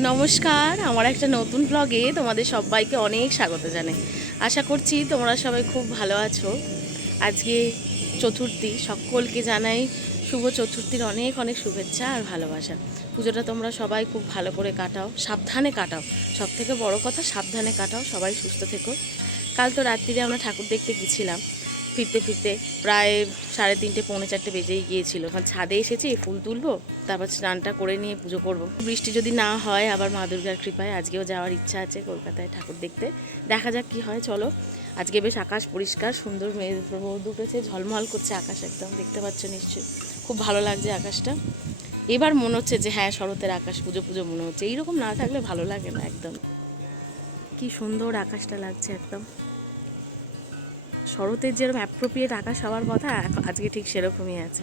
নমস্কার, আমার একটা নতুন ব্লগে তোমাদের সবাইকে অনেক স্বাগত জানাই। আশা করছি তোমরা সবাই খুব ভালো আছো। আজকে চতুর্থী, সকলকে জানাই শুভ চতুর্থীর অনেক অনেক শুভেচ্ছা আর ভালোবাসা। পুজোটা তোমরা সবাই খুব ভালো করে কাটাও, সাবধানে কাটাও। সব থেকে বড় কথা, সাবধানে কাটাও, সবাই সুস্থ থেকো। কাল তো রাত্রিরে আমরা ঠাকুর দেখতে গেছিলাম। ফিরতে ফিরতে প্রায় সাড়ে তিনটে, পৌনে চারটে বেজেই গিয়েছিল। এখন ছাদে এসেছি, ফুল তুলবো, তারপর স্নানটা করে নিয়ে পুজো করব। বৃষ্টি যদি না হয়, আবার মা দুর্গার কৃপায় আজকেও যাওয়ার ইচ্ছা আছে কলকাতায় ঠাকুর দেখতে। দেখা যাক কি হয়, চলো। আজকে বেশ আকাশ পরিষ্কার, সুন্দর মেঘ উঠেছে, ঝলমল করছে আকাশ একদম, দেখতে পাচ্ছ নিশ্চয়ই। খুব ভালো লাগছে আকাশটা। এবার মনে হচ্ছে যে হ্যাঁ শরতের আকাশ, পুজো পুজো মনে হচ্ছে। এইরকম না থাকলে ভালো লাগে না একদম। কি সুন্দর আকাশটা লাগছে একদম। শরতের যেরকম অ্যাপ্রোপ্রিয়েট আকাশ হওয়ার কথা, আজকে ঠিক সেরকমই আছে।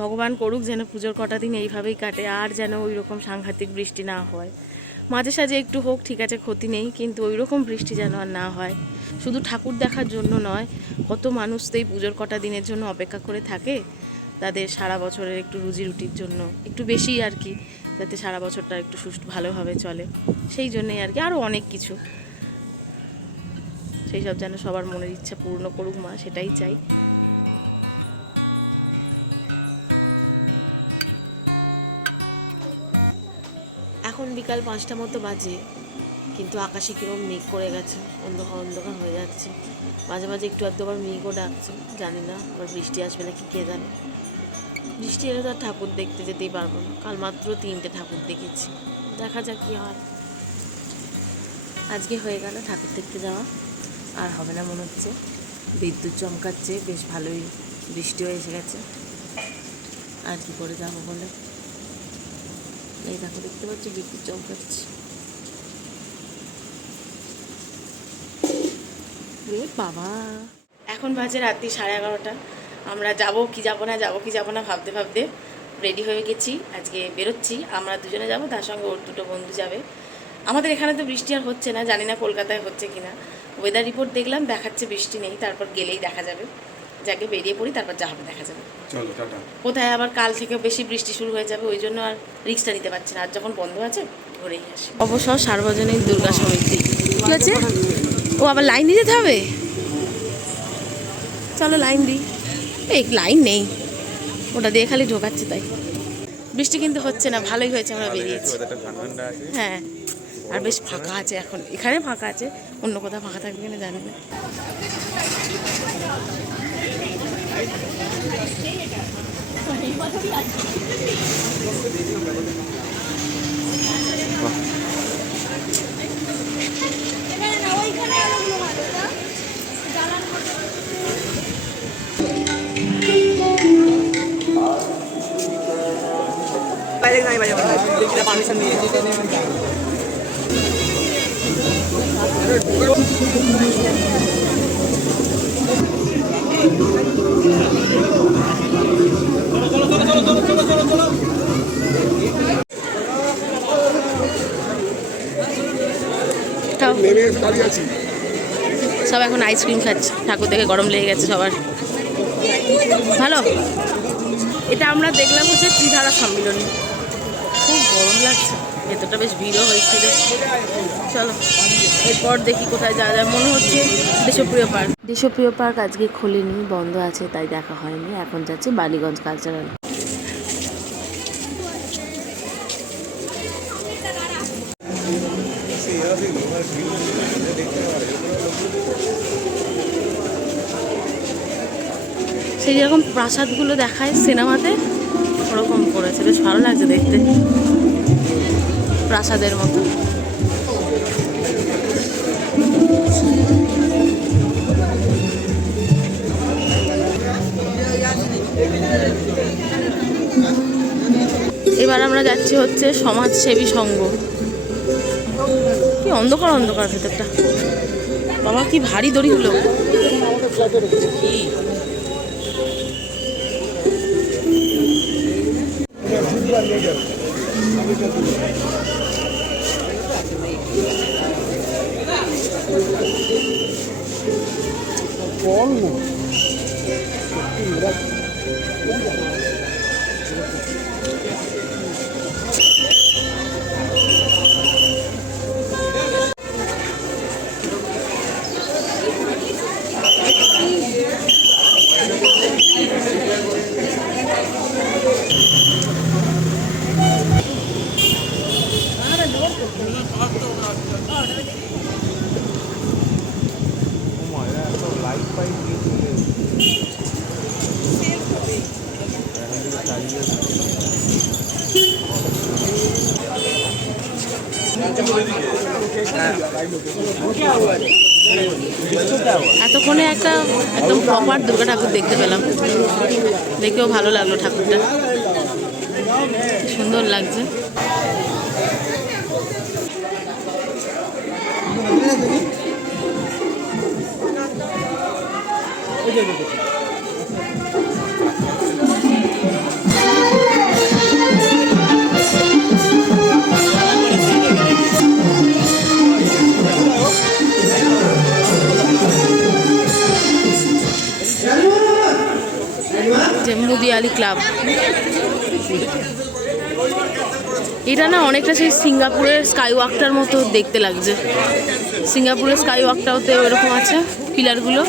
ভগবান করুক যেন পুজোর কটা দিন এইভাবেই কাটে, আর যেন ওই রকম সাংঘাতিক বৃষ্টি না হয়। মাঝে সাঝে একটু হোক, ঠিক আছে, ক্ষতি নেই, কিন্তু ওই রকম বৃষ্টি যেন আর না হয়। শুধু ঠাকুর দেখার জন্য নয়, কত মানুষ তো এই পুজোর কটা দিনের জন্য অপেক্ষা করে থাকে, তাদের সারা বছরের একটু রুজি রুটির জন্য, একটু বেশি আর কি, যাতে সারা বছরটা একটু সুষ্ঠু, ভালোভাবে চলে। সেই জন্যই আর কি, আরও অনেক কিছু। সেই সব যেন সবার মনের ইচ্ছা পূর্ণ করুক মা, সেটাই চাই। এখন বিকাল পাঁচটা মতো বাজে, কিন্তু আকাশে কিরম মেঘ করে গেছে, অন্ধকার অন্ধকার হয়ে যাচ্ছে। মাঝে মাঝে একটু আধটু আবার মেঘও ডাকছে, জানি না, আবার বৃষ্টি আসবে নাকি কে জানে। বৃষ্টি এলে তো আর ঠাকুর দেখতে যেতেই পারব না, কাল মাত্র তিনটে ঠাকুর দেখেছি। দেখা যাক কি হয়। আজকে হয়ে গেল ঠাকুর দেখতে যাওয়া। আর হবে না মনে হচ্ছে। বিদ্যুৎ চমকাচ্ছে, বেশ ভালোই বৃষ্টিও এসে গেছে। আর কি করে যাব বলে? এই দেখো, দেখতে পাচ্ছি বিদ্যুৎ চমকাচ্ছে। বাবা! এখন বাজে রাত্রি সাড়ে এগারোটা। আমরা যাব কি যাব না, যাব কি যাব না ভাবতে ভাবতে রেডি হয়ে গেছি। আজকে বেরোচ্ছি, আমরা দুজনে যাব, তার সঙ্গে ওর দুটো বন্ধু যাবে। আমাদের এখানে তো বৃষ্টি আর হচ্ছে না জানি না কলকাতায় হচ্ছে কিনা। ওয়েদার রিপোর্ট দেখলাম দেখাচ্ছে বৃষ্টি নেই তারপর গেলেই দেখা যাবে। যাকে বেরিয়ে পড়ি তারপর যা হবে দেখা যাবে। চলো টাটা। কোথায় আবার কাল থেকে বেশি বৃষ্টি শুরু হয়ে যাবে ওই জন্য আর রিক্সটা নিতে পারছি না। আর যখন বন্ধ আছে ঘুরেই আসি। অবসর সার্বজনীন দুর্গা সমিতি। ঠিক আছে? ও আবার লাইন দিয়ে যেতে হবে? চলো লাইন দিই। এই লাইন নেই। ওটা দিয়ে খালি ঢোকাচ্ছে তাই। বৃষ্টি কিন্তু হচ্ছে না ভালোই হয়েছে আমরা বেরিয়েছি। হ্যাঁ। আর বেশ ফাঁকা আছে এখন। এখানে ফাঁকা আছে, অন্য কোথাও ফাঁকা থাকবে কিনা জানি না। পারমিশন নিয়ে। সব এখন আইসক্রিম খাচ্ছে। ঠাকুর দেখে গরম লেগে গেছে সবার। ভালো? এটা আমরা দেখলাম হচ্ছে ত্রিধারা সম্মিলনী। খুব গরম লাগছে। ভেতরটা বেশ ভিড়ও হয়েছিল। চলো, এরপর দেখি কোথায় যাওয়া যায়। মনে হচ্ছে দেশপ্রিয় পার্ক। দেশপ্রিয় পার্ক আজকে খোলেনি, বন্ধ আছে, তাই দেখা হয়নি। এখন যাচ্ছে বালিগঞ্জ কালচারাল সেই যেরকম প্রাসাদগুলো দেখায় সিনেমাতে, ওরকম করেছে। বেশ ভালো লাগছে দেখতে। প্রাসাদের মতো। এবার আমরা যাচ্ছি হচ্ছে সমাজসেবী সংঘ। কি অন্ধকার অন্ধকার ভেতরটা। বাবা, কি ভারী দড়ি হলো কি এতক্ষণে একটা একদম প্রপার দুর্গা ঠাকুর দেখতে পেলাম। দেখেও ভালো লাগল ঠাকুরটা। সুন্দর লাগছে। যে মুদিয়ালি ক্লাব। এটা না অনেকটা সেই সিঙ্গাপুরের স্কাই ওয়াকটার মতো দেখতে লাগছে। সিঙ্গাপুরের স্কাই ওয়াকটাওতে এরকম আছে পিলারগুলো।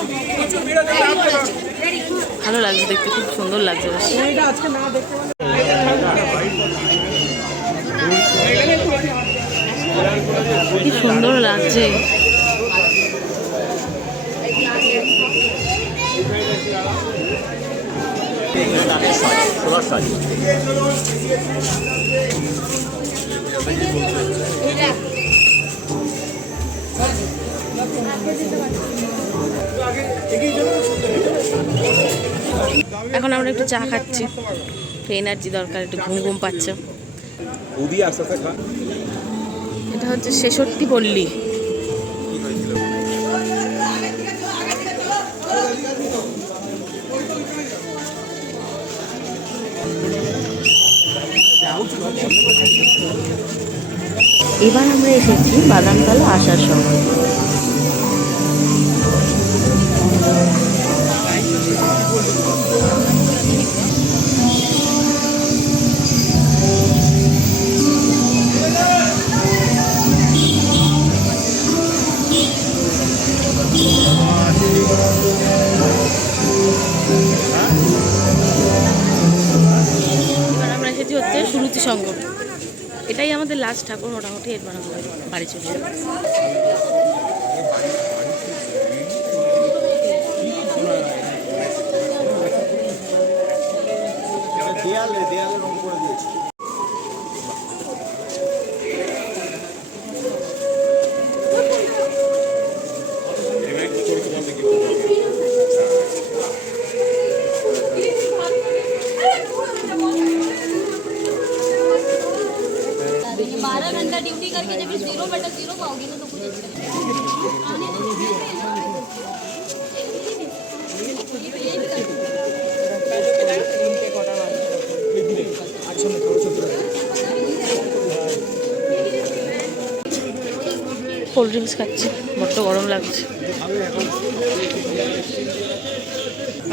ভালো লাগছে দেখতে, খুব সুন্দর লাগছে কি সুন্দর লাগছে। এখন আমরা একটু চা খাচ্ছি। এনার্জি দরকার একটু ঘুম ঘুম পাচ্ছে। এটা হচ্ছে ছেষট্টি পল্লী। এবার আমরা এসেছি বাদামতলা আসার সময়। এবার আমরা এসেছি এটাই আমাদের লাস্ট ঠাকুর মোটামুটি, এরপর আমরা বাড়ি চলে যাব। দেয়ালে দেয়ালে রং করে দিয়েছি। बारह घंटा ड्यूटी करके जब जीरो बटा जीरो पाओगी ना तो कुछ अच्छा आने दो। কোল্ড ড্রিঙ্কস খাচ্ছি বড্ড গরম লাগছে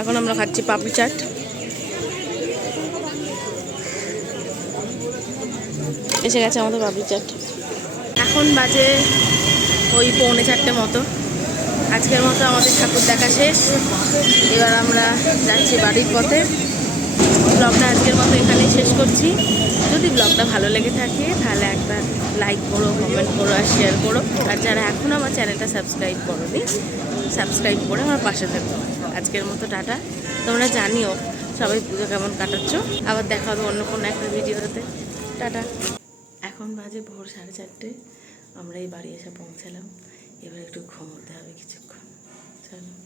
এখন আমরা খাচ্ছি পাপড়ি চাট এসে গেছে আমাদের পাপড়ি চাট এখন বাজে ওই পৌনে চারটে মতো। আজকের মতো আমাদের ঠাকুর দেখা শেষ। এবার আমরা যাচ্ছি বাড়ির পথে। ব্লগটা আজকের মতো এখানেই শেষ করছি। যদি ব্লগটা ভালো লেগে থাকে, তাহলে একটা লাইক করো কমেন্ট করো আর শেয়ার করো। আর যারা এখনও আমার চ্যানেলটা সাবস্ক্রাইব করো সাবস্ক্রাইব করে আমার পাশে থাকো। আজকের মতো টাটা। তোমরা জানিও সবাই পুজো কেমন কাটাচ্ছ। আবার দেখা হবে অন্য কোনো একটা ভিডিওতে টাটা। এখন বাজে ভোর সাড়ে চারটে। আমরা এই বাড়ি এসে পৌঁছালাম। এবার একটু ঘুমোতে হবে কিছুক্ষণ। চলো।